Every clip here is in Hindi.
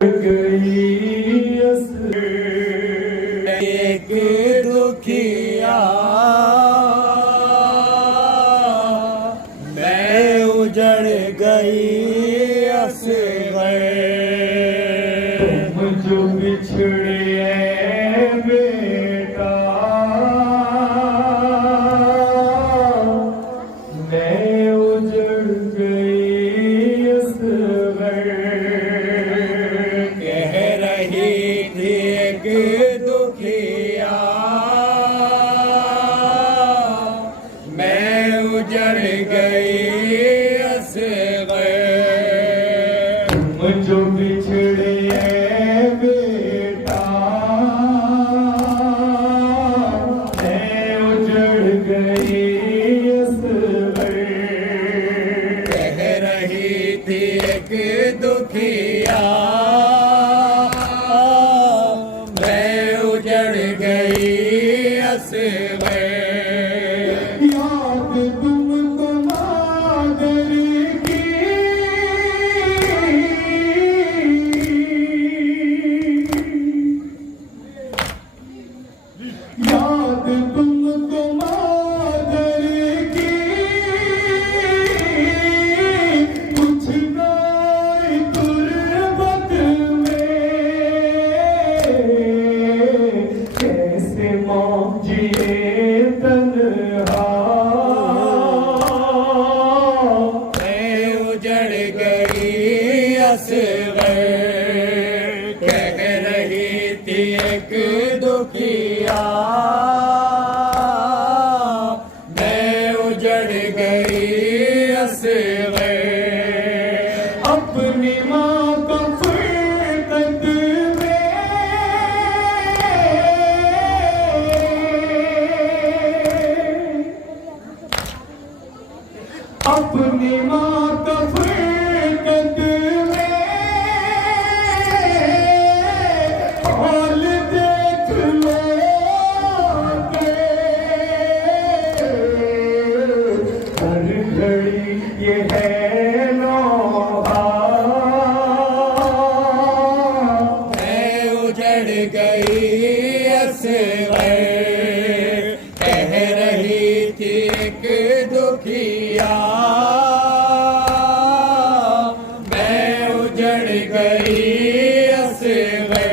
एक दुखिया मैं उजड़ गई असगर तुम जो बिछड़े बेटा मैं उजड़ गई असगर कह रही थी एक दुखिया मैं उजड़ गई असगर तुम जो बिछड़े बेटा मैं उजड़ गई असगर कह रही थी एक दुखिया मैं उजड़ गई असगर याद तुमको मादर की याद तुमको मादर की कुछ नाई तुरबत में कैसे मौजिए तन्हा मैं उजड़ गई असगर कह रही थी एक दुखिया मैं उजड़ गई असगर अपनी माँ को फुर्सत में अपनी माँ को फुर्सत में हाल देख लोगे हर घड़ी ये है नौहा मैं उजड़ गई असगर कह रही थी एक दुखिया मैं उजड़ गई असगर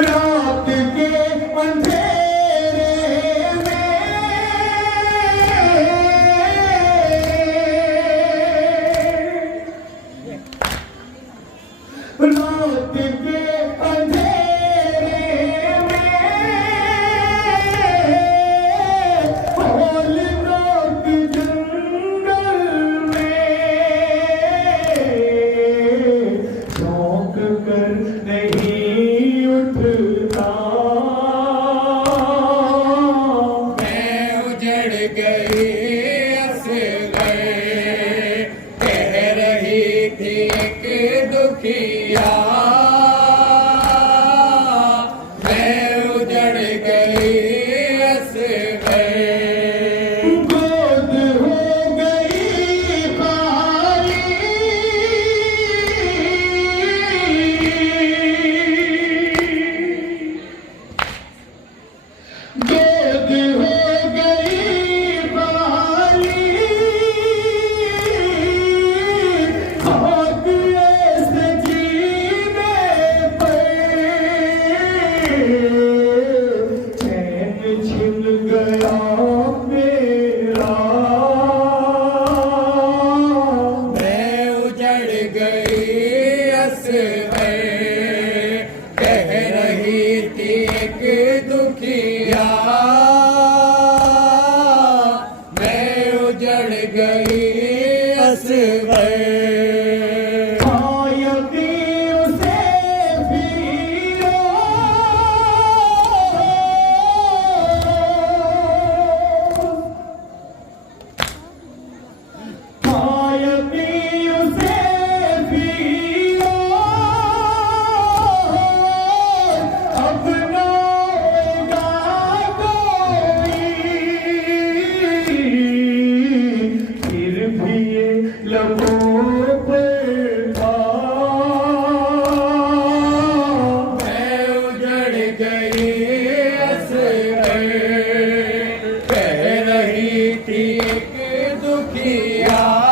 रात के अंधेरे में रात के अंधेरे में होलनाक जंगल में चौंक कर नहीं उठता मैं उजड़ गई असगर कह रही थी एक दुखिया मैं उजड़ गई असगर गोद हो गई खाली गोद हो गई खाली खाक ऐसे जीने पर चैन छिन गया मेरा मैं उजड़ गई असगर कह रही थी एक दुखिया मैं उजड़ गई असगर आयतियों से फिरो आयतियों से फिरो एक दुखिया